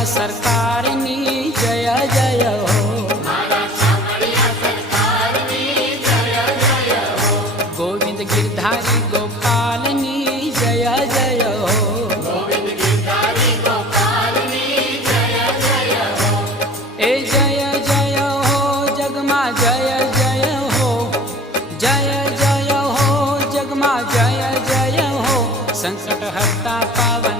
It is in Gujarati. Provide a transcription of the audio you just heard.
ચામડિયા સરકારની જય જય હો, ગોવિંદ ગિરધારી ગોપાલની જય જય હો, એ જય જય હો જગમાં જય જય હો, જય જય હો જગમાં જય જય હો, સંકટ હરતા પાવન